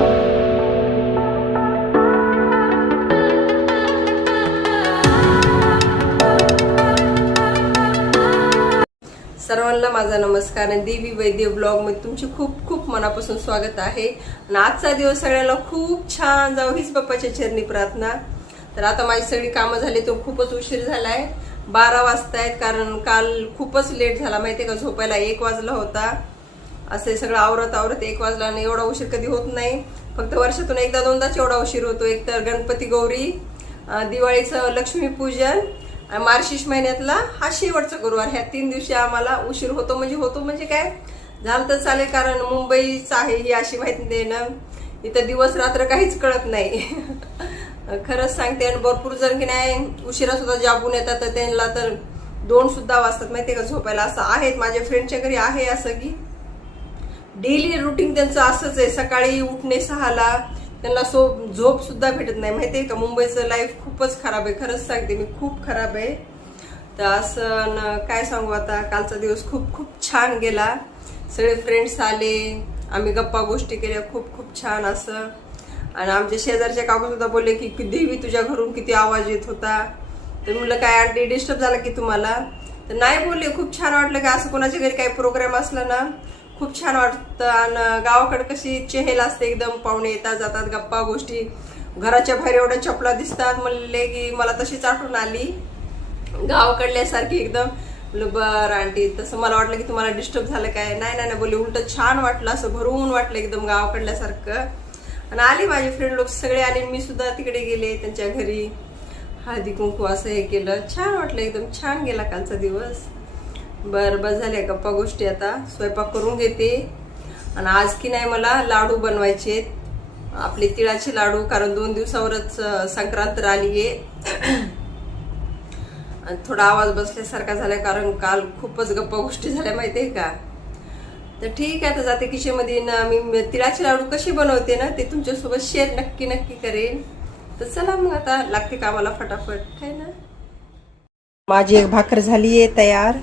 सर्वांना माझा नमस्कार आणि देवी वैद्य ब्लॉगमध्ये तुमचे खूप खूप मनापासून स्वागत आहे. आणि आजचा दिवस सगळ्यांना खूप छान जाऊ हीच बाप्पाच्या चरणी प्रार्थना. तर आता माझी सगळी कामं झाली तो खूपच उशीर झालाय. बारा वाजतायत कारण काल खूपच लेट झाला. माहितीये का? झोपायला एक वाजला होता. असे सगळं आवरत आवरत एक वाजला आणि एवढा उशीर कधी होत नाही. फक्त वर्षातून एकदा दोनदाच एवढा उशीर होतो. एक तर गणपती गौरी दिवाळीचं लक्ष्मीपूजन आणि महिन्यातला हा शेवटचा गुरुवार. ह्या तीन दिवशी आम्हाला उशीर होतो म्हणजे होतो म्हणजे काय? झालं तर चालेल कारण मुंबईच आहे ही अशी माहिती देणं. इथं दिवस रात्र काहीच कळत नाही. खरंच सांगते आणि भरपूर जण की नाही उशिरा सुद्धा जाबून येतात तर त्यांना तर दोन सुद्धा वाजतात. माहिती का झोपायला? असं आहेत. माझ्या फ्रेंडच्या घरी आहे असं की. डेली रुटीन त्यांचं असंच आहे. सकाळी उठणे सहाला त्यांना सो झोप सुद्धा भेटत नाही. माहितीये का? मुंबईचं लाईफ खूपच खराब आहे. खरंच सांगते मी खूप खराब आहे. तर असं न काय सांगू आता? कालचा दिवस खूप खूप छान गेला. सगळे फ्रेंड्स आले. आम्ही गप्पा गोष्टी केल्या. खूप खूप छान असं. आणि आमच्या शेजारच्या काकू सुद्धा बोलले की देवी तुझ्या घरून किती आवाज येत होता. तर म्हणलं काय आंटी डिस्टर्ब झाला की तुम्हाला? तर नाही बोलले. खूप छान वाटलं की असं कोणाच्या घरी काही प्रोग्राम असला ना खूप छान वाटतं. आणि गावाकडे कशी चेहेल असते एकदम पाहुणे येतात जातात गप्पा गोष्टी. घराच्या बाहेर एवढ्या चपला दिसतात म्हणले की मला तशीच आठवण आली. गावाकडल्यासारखी एकदम. म्हणलं बरं आंटी तसं मला वाटलं की तुम्हाला डिस्टर्ब झालं काय? नाही नाही नाही बोलले उलट छान वाटलं असं भरून वाटलं एकदम गावाकडल्यासारखं. आणि आले माझे फ्रेंड लोक सगळे आले मी सुद्धा तिकडे गेले त्यांच्या घरी. हळदी कुंकू असं हे केलं. छान वाटलं एकदम छान गेला कालचा दिवस. बरं बस झाल्या गप्पा गोष्टी आता. स्वयंपाक करून घेते. आणि आज की नाही मला लाडू बनवायचे आहेत. आपले तिळाचे लाडू कारण दोन दिवसावरच संक्रांत आली आहे आणि थोडा आवाज बसल्यासारखा झाला कारण काल खूपच गप्पा गोष्टी झाल्या माहिती आहे का? तर ठीक आहे आता जाते किशेमध्ये ना मी तिळाचे लाडू कसे बनवते ना ते तुमच्यासोबत शेअर नक्की नक्की करेन. तर चला मग आता लागते कामाला फटाफट. आहे ना? माझी एक भाकर झाली आहे तयार.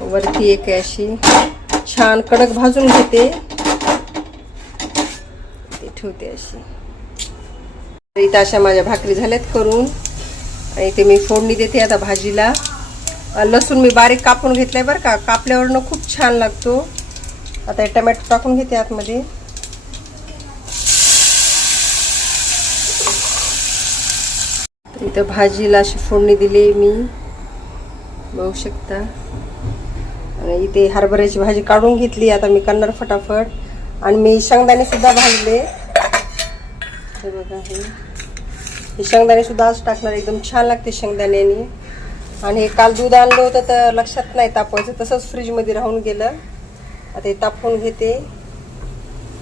वरती एक अशी छान कडक भाजून घेते. ते ठेवते अशी. इथं अशा माझ्या भाकरी झाल्यात करून. आणि इथे मी फोडणी देते आता भाजीला. लसूण मी बारीक कापून घेतलाय बरं का. कापल्यावरनं खूप छान लागतो. आता टमॅटो टाकून घेते आतमध्ये. इथं भाजीला अशी फोडणी दिली मी. बघू शकता. इथे हरभऱ्याची भाजी काढून घेतली. आता मी करणार फटाफट. आणि मी शेंगदाणे सुद्धा भाजले. हे बघा हे. शेंगदाणे सुद्धा आज टाकणार एकदम छान लागते शेंगदाण्याने. आणि हे काल दूध आणलं होतं तर लक्षात नाही तापवायचं. तसंच फ्रीजमध्ये राहून गेलं. आता हे तापवून घेते.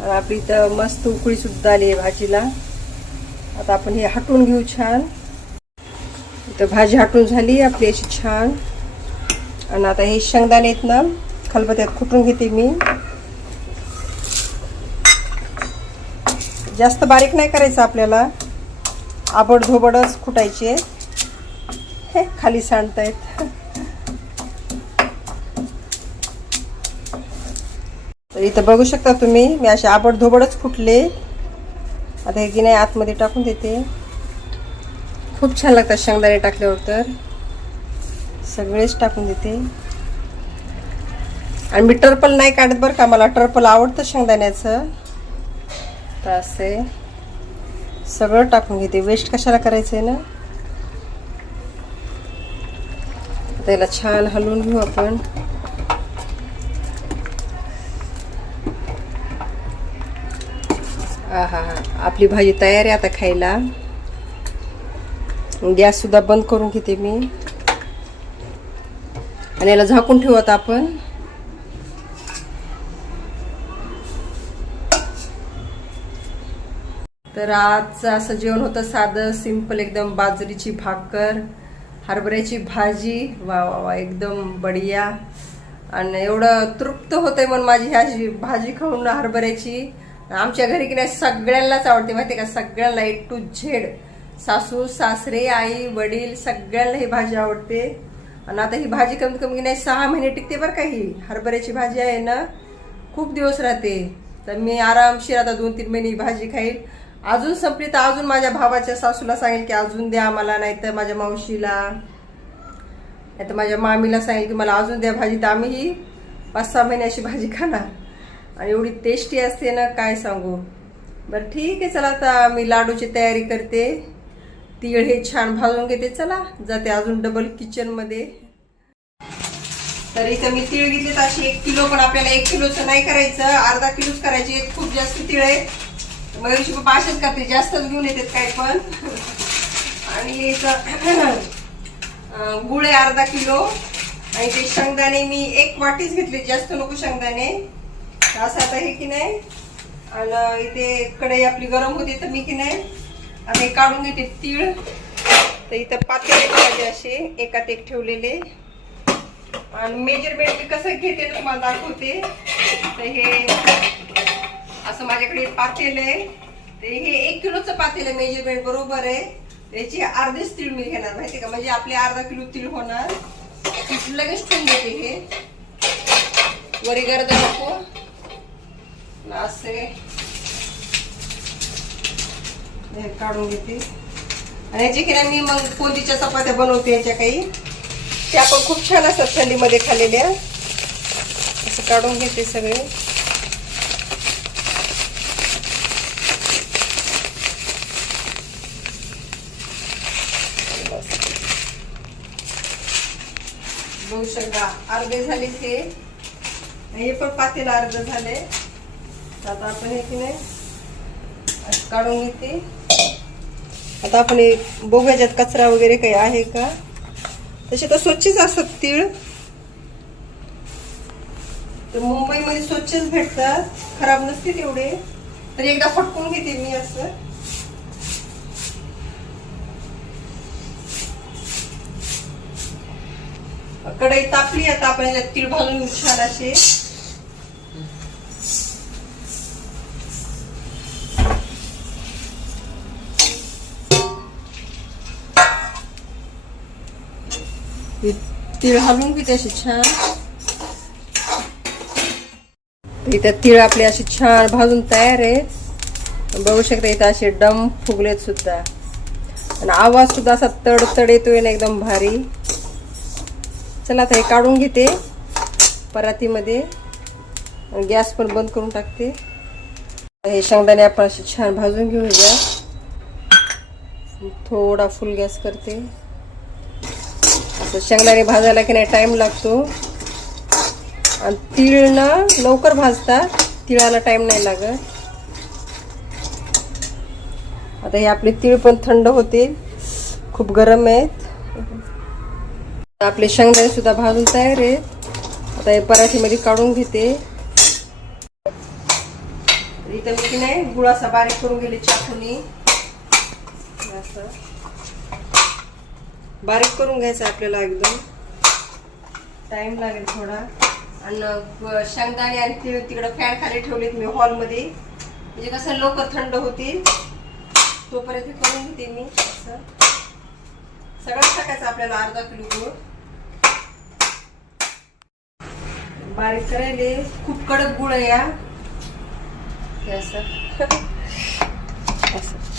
आपली इथं मस्त उकळी सुद्धा आली आहे भाजीला. आता आपण हे हटवून घेऊ छान. इथं भाजी हटून झाली आपली अशी छान. आणि आता हे शेंगदाणे आहेत ना खलबत्यात कुटून घेते मी. जास्त बारीक नाही करायचं आपल्याला. आबड धोबडच कुटायचे. हे खाली सांडतायत. तर इथं बघू शकता तुम्ही मी असे आबड धोबडच कुटले. आता हे की नाही आतमध्ये टाकून देते. खूप छान लागतात शेंगदाणे टाकल्यावर तर. सगळेच टाकून देते. आणि मी टर्पल नाही काढत बरं का मला टर्पल आवडतं शेंगदाण्याचं. तर असे सगळं टाकून घेते. वेस्ट कशाला करायचं आहे ना त्याला छान हलवून घेऊ आपण. हा हा आपली भाजी तयार आहे आता खायला. गॅस सुद्धा बंद करून घेते मी. आणि याला झाकून ठेवू आता आपण. तर आजचं असं जेवण होतं साधं सिंपल एकदम बाजरीची भाकर हरभऱ्याची भाजी. वा वा वा एकदम बढिया. आणि एवढं तृप्त होतंय म्हणून माझी ह्याची भाजी खाऊन हरभऱ्याची. आमच्या घरी की नाही सगळ्यांनाच आवडते माहिती का? सगळ्यांना ए टू झेड सासू सासरे आई वडील सगळ्यांना ही भाजी आवडते. आणि आता ही भाजी कमीत कमी नाही सहा महिने टिकते बरं का ही. हरभऱ्याची भाजी आहे ना खूप दिवस राहते. तर मी आरामशीर आता दोन तीन महिने ही भाजी खाईल अजून संपली तर अजून माझ्या भावाच्या सासूला सांगेल की अजून द्या आम्हाला नाही तर माझ्या मावशीला नाही तर माझ्या मामीला सांगेल की मला अजून द्या भाजी. तर आम्ही ही पाच सहा महिने अशी भाजी खाणार. आणि एवढी टेस्टी असते ना काय सांगू. बरं ठीक आहे चला आता मी लाडूची तयारी करते. तीळ हे छान भाजून घेते. चला जाते अजून डबल किचनमध्ये तर इथं मी तीळ घेतले तर अशी एक किलो पण आपल्याला एक किलोचं नाही करायचं. अर्धा किलोच करायची. खूप जास्त तीळ आहे. मयुरची पप्पा असेच करते जास्तच घेऊन येतात काय पण. आणि गुळ आहे अर्धा किलो. आणि ते शेंगदाणे मी एक वाटीच घेतले जास्त नको शेंगदाणे. असं आता हे की नाही? आणि इथे कढई आपली गरम होती तर मी की नाही? आता हे काढून घेते तीळ. तर इथं पातेले माझे असे एकात एक ठेवलेले. आणि मेजरमेंट मी कसं घेते तुम्हाला दाखवते. तर हे असं माझ्याकडे पातेल आहे. तर हे एक किलोचं पातेल आहे मेजरमेंट बरोबर आहे. त्याची अर्धेच तीळ मी घेणार माहिती का? म्हणजे आपले अर्धा किलो तीळ होणार. लगेच ठेवून देते हे. वरी गर्द नको. असे हे काढून घेते. आणि याची की नाही मी मग कोंदीच्या चपात्या बनवते याच्या काही. त्या पण खूप छान असतात थंडीमध्ये खाल्लेल्या. असं काढून घेते सगळे. बघू शकता अर्धे झाले हे हे पण पातेला अर्ध झाले. आता आपण हे की नाही असं काढून घेते. आता आपण हे बघू याच्यात कचरा वगैरे काही आहे का? तसे तर स्वच्छच असतात तीळ. तर मुंबईमध्ये स्वच्छच भेटतात. खराब नसते तेवढे तर एकदा फटकून घेते मी असं. कढई तापली आता आपण याच्यात तीळ भाजून छान असे. तीळ हलवून घेते असे छान. इथं तीळ आपले असे छान भाजून तयार आहेत बघू शकता इथं असे डम फुगलेत सुद्धा. आणि आवाज सुद्धा असा तडतड येतोय ना एकदम भारी. चला आता हे काढून घेते परातीमध्ये. गॅस पण बंद करून टाकते. हे शेंगदाणे आपण असे छान भाजून घेऊया थोडा फुल गॅस करते. असं शेंगदाणे भाजायला की नाही टाइम लागतो. आणि तीळ ना लवकर भाजतात. तिळाला टाइम नाही लागत. आता हे आपले तीळ पण थंड होतील खूप गरम आहेत. आपले शेंगदाणे सुद्धा भाजून तयार आहेत. आता हे पराठीमध्ये काढून घेते. इथं मी की नाही गुळासा बारीक करून गेले चाकूनी असं. बारीक करून घ्यायचं आपल्याला एकदम. टाइम लागेल थोडा. आणि शेंगदाणे आणि तीळ तिकडं फॅन खाली ठेवलेत मी हॉलमध्ये म्हणजे कसं लवकर थंड होतील तोपर्यंत करून घेते मी असं. सगळं टाकायचं आपल्याला अर्धा किलो गुळ. बारीक करायले. खूप कडक गुळ आहे या असं. असं.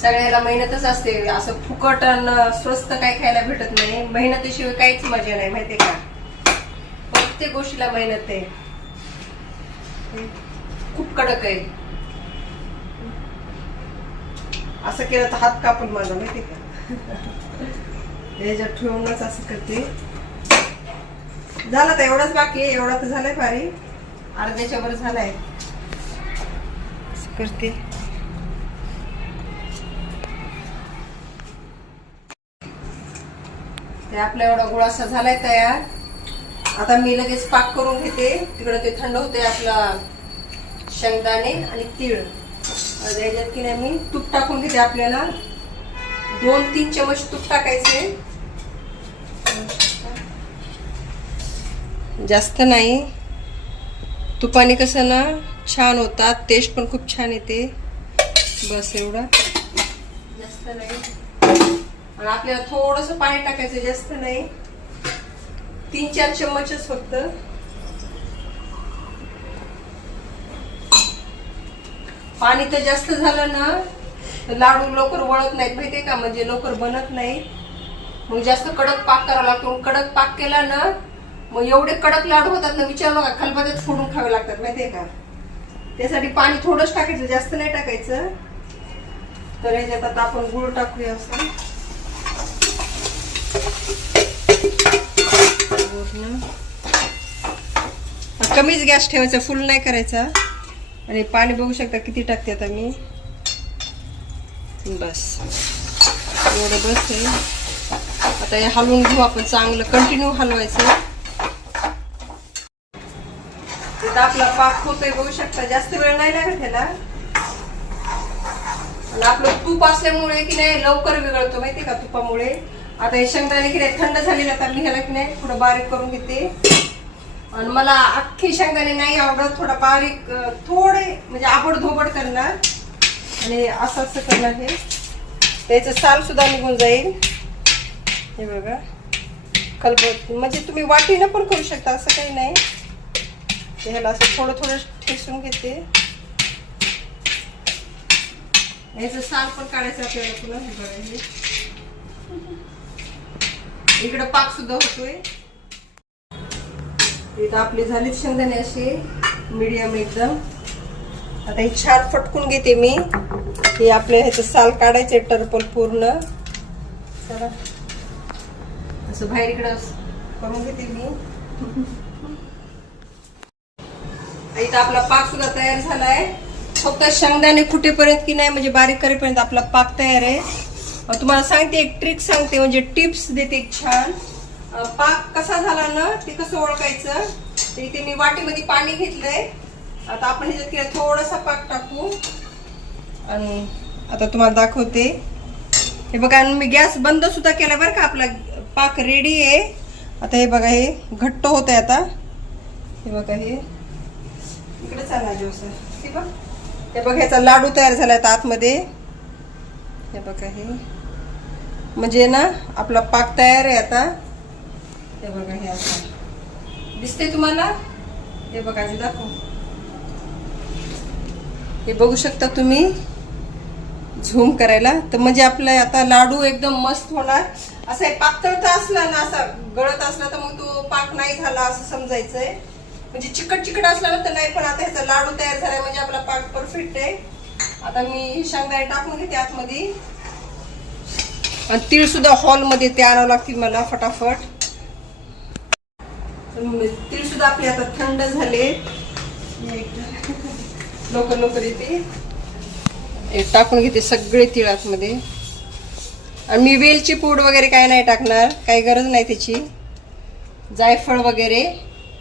सगळ्याला मेहनतच असते. असं फुकट आणि स्वस्त काय खायला भेटत नाही. मेहनतीशिवाय काहीच मजा नाही माहितीये का? प्रत्येक गोष्टीला मेहनत आहे. खूप कडक आहे. असं केलं तर हात कापून माझा माहितीये का? याच्यात ठेवूनच असं करते. झालं तर एवढाच बाकी आहे. एवढा तर झालाय भारी. अर्ध्याच्या वर झालाय. असं करते. ते आपला एवढा गुळासा झालाय तयार. आता मी लगेच पाक करून घेते. तिकडं ते थंड होते आपला शेंगदाणे आणि तीळ. आता याच्यात की नाही मी तूप टाकून घेते आपल्याला. दोन तीन चमच तूप टाकायचे. जास्त नाही. तुपाने कसं ना छान होतात. टेस्ट पण खूप छान येते. बस एवढा. जास्त नाही. आणि आपल्याला थोडस पाणी टाकायचं जास्त नाही. तीन चार चम्मचच फक्त. पाणी तर जास्त झालं ना तर लाडू लवकर वळत नाहीत माहितीये का? म्हणजे लवकर बनत नाही. मग जास्त कडक पाक करावा लागतो. कडक पाक केला ना मग एवढे कडक लाडू होतात ना विचार नका खलबत्यात फोडून खावे लागतात माहितीये का? त्यासाठी पाणी थोडंच टाकायचं जास्त नाही टाकायचं. तर ह्याच्यात आता आपण गुळ टाकूया असं. पूर्ण. कमीच गॅस ठेवायचा फुल नाही करायचा. आणि पाणी बघू शकता किती टाकते आता मी बस. एवढं बस आहे. आता हे हलवून घेऊ आपण चांगलं कंटिन्यू हलवायचं. तिथं आपला पाक होतोय बघू शकता. जास्त वेळ नाही लागत त्याला आणि आपलं तूप असल्यामुळे की नाही लवकर बिघडतो माहितीये का तुपामुळे. आता हे शेंगदाणे किती थंड झालेले आता मी ह्याला की नाही थोडं बारीक करून घेते. आणि मला अख्खे शेंगदाणे नाही आवडत. थोडा बारीक थोडे म्हणजे आबड धोबड करणार. आणि असं असं करणार हे. त्याचं साल सुद्धा निघून जाईल. हे बघा. कल्प म्हणजे तुम्ही वाटीनं पण करू शकता. असं काही नाही. ह्याला असं थोडं थोडं ठेसून घेते. याचं साल पण काढायचं आपल्याला पुन्हा. हे बघा हे. इकडं पाक सुद्धा होतोय. इथं आपली झालीत शेंगदाणे असे मीडियम एकदम. आता हे छान फटकून घेते मी. हे आपल्या ह्याचं साल काढायचे टर्पल पूर्ण. चला. असं बाहेर इकडं करून घेते मी. इथं आपला पाक सुद्धा तयार झालाय. फक्त शेंगदाणे कुठेपर्यंत की नाही म्हणजे बारीक करेपर्यंत आपला पाक तयार आहे. तुम्हाला सांगते एक ट्रिक सांगते म्हणजे टिप्स देते एक छान. पाक कसा झाला ना ते कसं ओळखायचं तर इथे मी वाटीमध्ये पाणी घेतलंय. आता आपण ह्याच्यात किंवा थोडासा पाक टाकू. आणि आता तुम्हाला दाखवते. हे बघा आणि मी गॅस बंद सुद्धा केला बरं का आपला पाक रेडी आहे. आता हे बघा हे घट्ट होत आहे आता. हे बघा हे. इकडे चालला जोस हे बघ. हे बघा ह्याचा लाडू तयार झाला आता आतमध्ये. हे बघा हे. म्हणजे ना आपला पाक तयार आहे आता. हे बघा हे आता. दिसते तुम्हाला? हे बघा दाखव. हे बघू शकता तुम्ही? झूम करायला. तर म्हणजे आपलं आता लाडू एकदम मस्त होणार. असं हे पातळता असला ना असा गळत असला तर मग तो पाक नाही झाला असं समजायचंय. म्हणजे चिकट चिकट असला ना तर नाही पण आता ह्याचा लाडू तयार झालाय म्हणजे आपला पाक परफेक्ट आहे. आता मी शेंगदाणे टाकून घेते आतमध्ये. आणि तीळ सुद्धा हॉलमध्ये ते आणावं लागतील मला फटाफट. तीळ सुद्धा आपले आता थंड झाले. लवकर लवकर येते. टाकून घेते सगळे तीळ आतमध्ये. आणि मी वेलची पूड वगैरे काय नाही टाकणार काही गरज नाही त्याची. जायफळ वगैरे.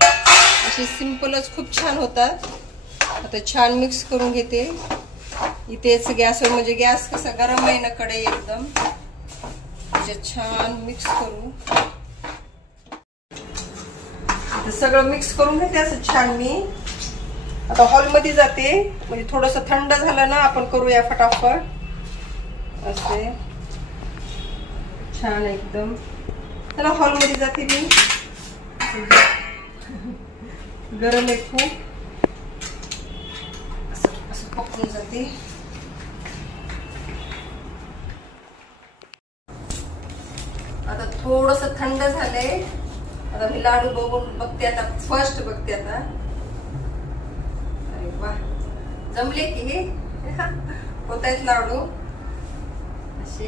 असे सिंपलच खूप छान होतात. आता छान मिक्स करून घेते. इथेच गॅसवर म्हणजे गॅस कसा गरम आहे ना कढई एकदम. याच्यात छान मिक्स करू. आता सगळं मिक्स करून घेते असं छान मी. आता हॉलमध्ये जाते. म्हणजे थोडस थंड झालं ना आपण करूया फटाफट. असे. छान एकदम. चला हॉलमध्ये जाते मी. गरम आहे खूप. असं पकडून जाते आता थोडस थंड झालंय. आता मी लाडू बघून बघते आता फर्स्ट बघते आता. अरे वा. जमले की हे? होत आहेत लाडू. असे.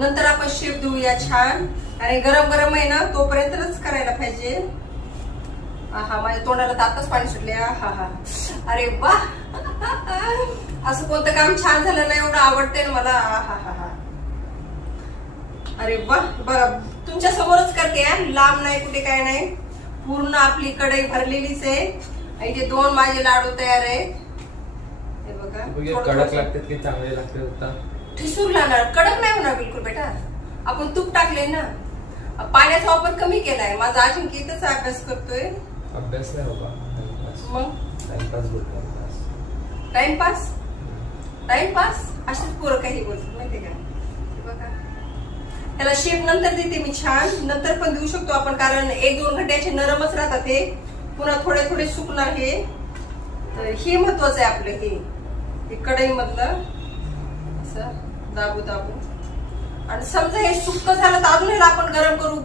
नंतर आपण शेप देऊया छान. आणि गरम गरम आहे ना तोपर्यंतच करायला पाहिजे. हा माझ्या तोंडाला तातच पाणी सुटले हा हा. अरे वा. असं कोणतं काम छान झालं ना एवढं आवडते ना मला. हा हा हा. अरे वा बघा तुमच्या समोरच करते. लांब नाही कुठे काय नाही. पूर्ण आपली कढई भरलेलीच आहे. आणि इथे दोन माझे लाडू तयार आहेत हे कडक लागतात की चांगले लागतात ठिसूर लागणार. कडक नाही होणार बिलकुल बेटा. आपण तूप टाकले ना. पाण्याचा वापर कमी केलाय. माझा अजिंक्य इथंच अभ्यास करतोय. अभ्यास नाही बाबा. मग? टाइमपास बोलतो टाइमपास टाइमपास असेच पोरं काही बोलतात माहितीये का? त्याला शेप नंतर देते मी छान. नंतर पण देऊ शकतो आपण कारण एक दोन घंट्याचे नरमच राहतात हे. पुन्हा थोडे थोडे सुकणार हे. तर हे महत्वाचं आहे आपलं हे. हे कढई मधलं असं दाबू दाबू आणि समजा हे सुक्क झालं तर अजून ह्याला आपण गरम करू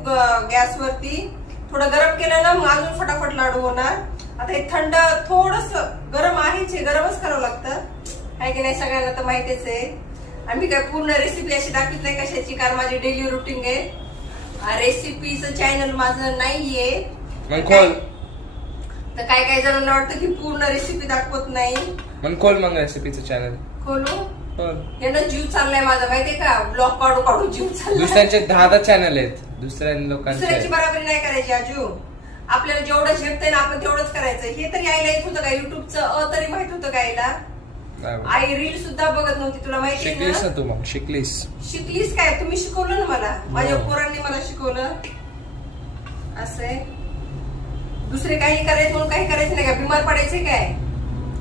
गॅसवरती. थोडं गरम केलं ना मग अजून फटाफट लाडू होणार. आता हे थंड थोडस गरम आहेच हे गरमच करावं लागतं. आहे की नाही सगळ्यांना तर माहितीच आहे. आणि मी काय पूर्ण रेसिपी अशी दाखवत नाही कशाची कारण माझी डेली रुटीन आहे. रेसिपीचं चॅनल माझं नाहीये. तर काय काय जणांना वाटतं की पूर्ण रेसिपी दाखवत नाही. मग खोल मग रेसिपीचं चॅनल खोलू. यानं जीव चाललाय माझा माहितीये का? ब्लॉक काढू काढू जीव चाललाय. दुसऱ्यांचे दहा दहा चॅनल आहेत. दुसऱ्या लोकांचे. दुसऱ्याची बराबरी नाही करायची आजू. आपल्याला जेवढं झेपतंय ना आपण तेवढंच करायचं. हे तरी आईला येत होतं का? युट्यूबचं अ तरी माहीत होतं का बरोबर. आई रील सुद्धा बघत नव्हती तुला माहिती शिकलीस ना तू मग शिकलीस. शिकलीस काय? तुम्ही शिकवलं ना मला? माझ्या हो. पोरांनी मला शिकवलं. असं आहे. दुसरे काही करायचं म्हणून काही करायचं नाही का? बिमार पडायचे काय?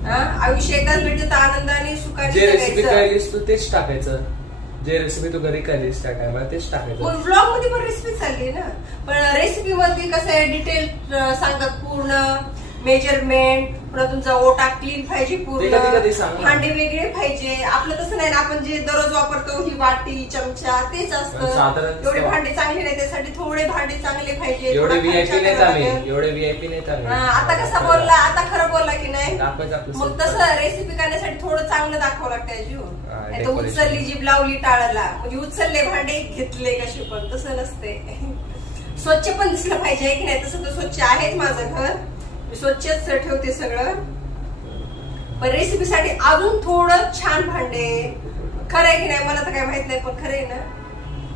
हा? आयुष्य एकदाच भेटते आनंदाने सुखाने जे रेसिपी जगायचं. कळलीस तू तेच टाकायचं. जे रेसिपी तू घरी कळलीस त्या टायमाला तेच टाकायचं. ब्लॉगमध्ये पण रेसिपी चालली ना? पण रेसिपी मध्ये कसं आहे डिटेल सांगतात पूर्ण. मेजरमेंट पुन्हा तुमचा ओटा क्लीन पाहिजे ते पूर्ण कधी कधी सांग ना. भांडे वेगळे पाहिजे. आपलं तसं नाही ना आपण जे दररोज वापरतो ही वाटी चमचा तेच पण असतं एवढे भांडे चांगले नाही त्यासाठी थोडे भांडे चांगले पाहिजे. एवढे थोडा व्हीआयपी खर्च नाहीत करावा आम्ही. लागेल. एवढे व्हीआयपी नाहीत आम्ही. हा, आता कसा बोलला? आता खरं बोलला की नाही? दाखवायचं आपलं मग. तसं रेसिपी करण्यासाठी थोडं चांगलं दाखवावं लागतं जीव हा, नाही तर decoration. उचलली जीभ लावली टाळाला म्हणजे उचलले भांडे घेतले कसे पण. तसं नसते स्वच्छ पण दिसलं पाहिजे आहे की नाही? तसं तर स्वच्छ आहेच माझं घर. मी स्वच्छच ठेवते सगळं. पण रेसिपीसाठी अजून थोडं छान भांडे. खरं आहे की नाही मला तर काय माहीत नाही पण खरं आहे ना?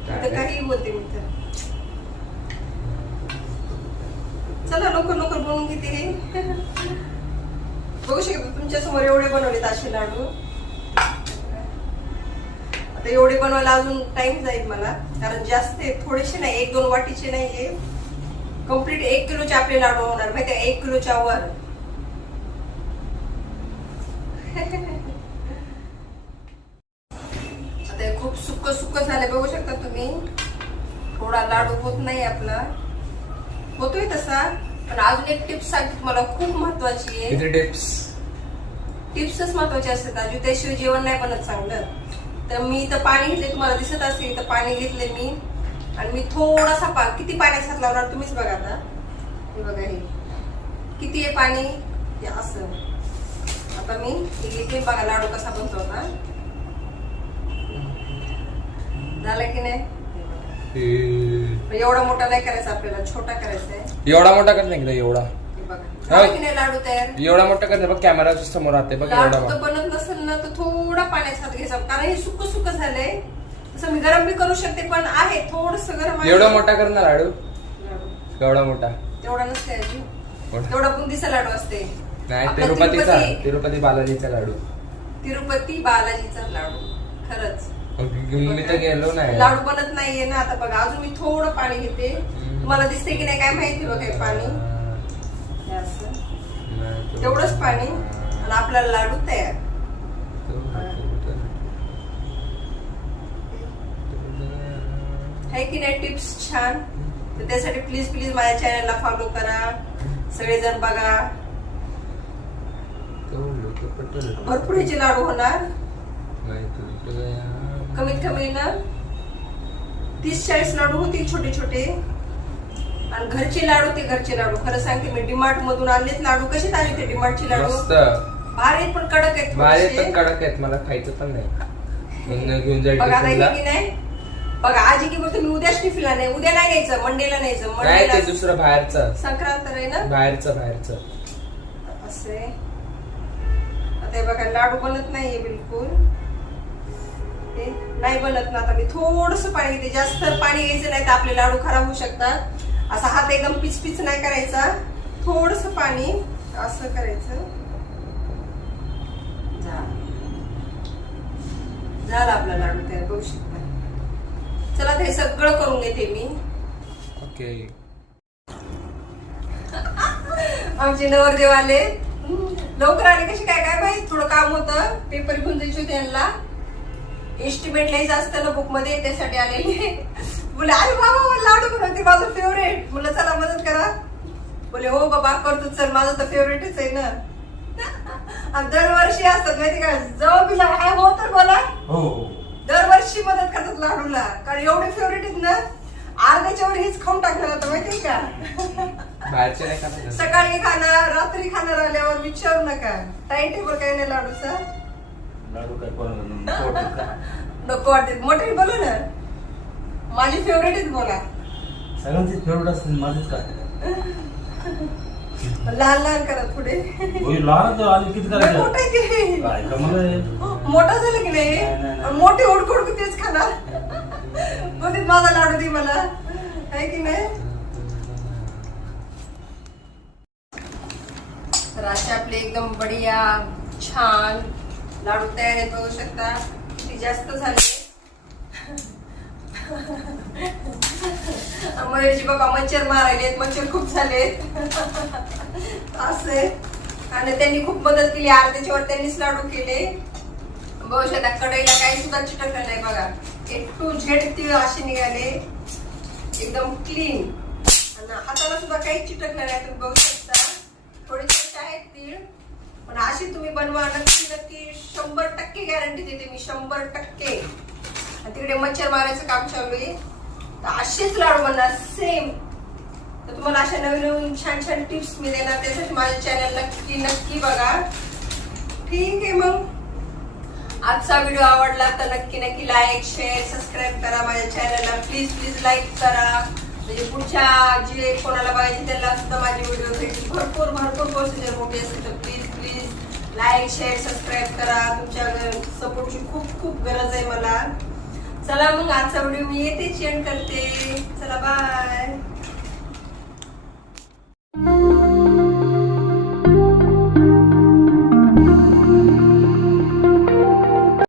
तर? काही बोलते मी तर. चला लवकर लवकर बनवून घेते बघू शकता तुमच्यासमोर एवढे बनवलेत असे लाडू. आता एवढे बनवायला अजून टाइम जाईल मला कारण जास्त थोडेसे नाही एक दोन वाटीचे नाहीये कंप्लीट एक किलोचे आपले लाडू होणार माहिती एक किलोच्या वर. आता खूप सुक्क सुक्क झाले बघू शकता तुम्ही. थोडा लाडू होत नाही आपला. होतोय तसा पण अजून एक टिप्स सांगते तुम्हाला खूप महत्वाची आहे. टिप्स? टिप्सच महत्त्वाचे असतात अजून त्याशिवाय जेवण नाही बनत चांगलं. तर मी तर पाणी घेतले तुम्हाला दिसत असेल तर पाणी घेतले मी. आणि मी थोडासा पा किती पाण्यात हात लावणार तुम्हीच बघा आता. हे बघा हे. किती आहे पाणी? असं. आता मी हे घेते. बघा लाडू कसा बनतो आता. झाला की नाही? एवढा मोठा नाही करायचा आपल्याला छोटा करायचा आहे. एवढा मोठा कर नाही एवढा. हे लाडू तयार? एवढा मोठा कर बघ कॅमेरा समोर राहते. बघ एवढा लाडू तर बनत नसेल ना तर थोडा पाण्याचा हात घ्यायचा. कारण हे सुक सुक झालंय. तसं मी गरम बी करू शकते पण आहे थोडस गरम आहे. एवढा मोठा कर ना लाडू? लाडू. एवढा मोठा? तेवढा नसते आजी. तेवढा बुंदीचा लाडू असते नाही आपला तिरुपतीचा तिरुपती- तिरुपती बालाजीचा लाडू. तिरुपती बालाजीचा लाडू. खरंच. मी तर गेलो नाही. लाडू बनत नाहीये ना आता बघा अजून मी थोडं पाणी घेते. तुम्हाला दिसते की नाही काय माहिती बघा हे पाणी. हे असं. तेवढंच पाणी. आणि आपला लाडू तयार. आहे की नाही टिप्स छान? तर त्यासाठी प्लीज प्लीज माझ्या चॅनलला फॉलो करा. सगळेजण बघा. भरपूर ह्याचे लाडू होणार. कमीत कमी ना तीस चाळीस लाडू होतील छोटे छोटे आणि घरचे लाडू ते घरचे लाडू. खरं सांगते मी डिमार्ट मधून आणलेत लाडू. कसे आले ते डिमार्टचे लाडू? भारी पण कडक आहेत. पण कडक आहेत. मला खायचं पण नाही. घेऊन जाईल बघा नाही? बघा आजी की बोलते मी उद्याच टिफिनला नाही उद्या नाही न्यायचं मंडेला न्यायचं नाही ते मंडेला दुसरं बाहेरचं. संक्रांत आहे ना? बाहेरचं बाहेरचं. असे. आता हे बघा लाडू बनत नाहीये बिलकुल. हे नाही बनत ना आता मी थोडस पाणी घेते. जास्त पाणी घ्यायचं नाही तर आपले लाडू खराब होऊ शकतात. असा हात एकदम पिच पिच नाही करायचा. थोडस पाणी असं करायचं. झालं. झाला आपला लाडू तयार बघू शकता. चला हे सगळं करून घेते मी. ओके. आमचे नवरदेव आले लवकर आले कशी काय काय माहीत? थोडं काम होतं. पेपर घेऊन जायचे होते यांना. एस्टिमेट लिहायचं असतं ना बुकमध्ये त्यासाठी आलेले. बोले अरे बाबा मला लाडू बनवते माझं फेवरेट म्हणलं चला मदत करा. बोले हो बाबा करतो चल माझं तर फेवरेटच आहे ना. आणि दरवर्षी असतात माहिती का? जेव्हा मी ला- काय हो तर बोला. हो. दरवर्षी मदत करतात लाडूला. कारण एवढे फेवरेट आहेत ना अर्ध्याच्या वर हेच खाऊन टाकणार आता माहितीये का. सकाळी खाणार रात्री खाणार आल्यावर विचारू नका. टाइम टेबल काही नाही लाडूचा? काय का? नको वाटते. मोठे बोला ना. माझी फेवरेट आहेत बोला. सगळ्यांचे फेवरेट असतील माझेच काय लहान लहान करा थोडे होय, लहान आधी किती करायचं? मोठं आहे की. काय कमाल आहे मोठा झालं की नाही. मोठे ओढखोड तेच खाणार? बोलते माझा लाडू दे मला. आहे की नाही? तर असे आपले एकदम बढिया छान लाडू तयार आहेत बघू शकता. किती जास्त झाले. मयूरजी बघा मच्छर मारायलेत मच्छर खूप झालेत असे आणि त्यांनी खूप मदत केली अर्ध्याच्यावर त्यांनीच लाडू केले. भविष्यात कढईला काही सुद्धा चिटकलं नाही बघा. ए टू झेड ती असे निघाले. एकदम क्लीन आणि हाताला सुद्धा काही चिटकलं नाही तुम्ही बघू शकता. थोडे छोटे आहेत तीळ पण अशी तुम्ही बनवा नक्की नक्की शंभर टक्के गॅरंटी देते मी शंभर टक्के. आणि तिकडे मच्छर मारायचं काम चालू आहे. तर असेच लाडू बनणार सेम तर तुम्हाला अशा नवीन नवीन छान छान टिप्स मी देणार त्यासाठी माझ्या चॅनल नक्की नक्की बघा. ठीक आहे मग. आजचा व्हिडिओ आवडला तर नक्की नक्की लाईक शेअर सबस्क्राईब करा माझ्या चॅनलला प्लीज प्लीज लाईक करा. म्हणजे पुढच्या जे कोणाला पाहिजे त्यांना सुद्धा माझे व्हिडिओ भेटतील भरपूर भरपूर प्रोसिजर मोठी असते तर please please like share subscribe करा. तुमच्या सपोर्टची खूप खूप गरज आहे मला. चला मग आजचा व्हिडिओ मी येते चेंड करते. चला बाय